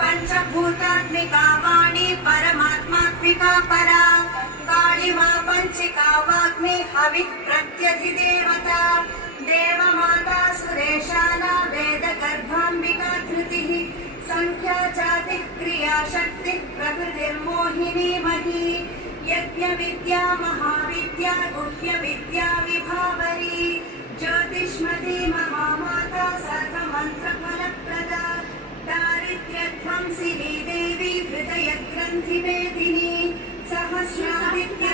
पंचभूतात्मिका वाणी परमात्मात्मिका परा कालिमा पंचिका वाग्मी हविः प्रत्यधिदेवता देवमाता सुरेशाना वेदगर्भाम्बिका धृतिः संख्या चातिः क्रिया शक्तिः प्रकृतिर्मोहिनी मही यज्ञ विद्या महाविद्या गुह्य विद्या विभावरी ज्योतिष्मती महामाता सर्वमंत्र फलप्रदा दारिद्र्यध्वंसिनी देवी हृदय ग्रंथि मेदिनी सहस्रादित्य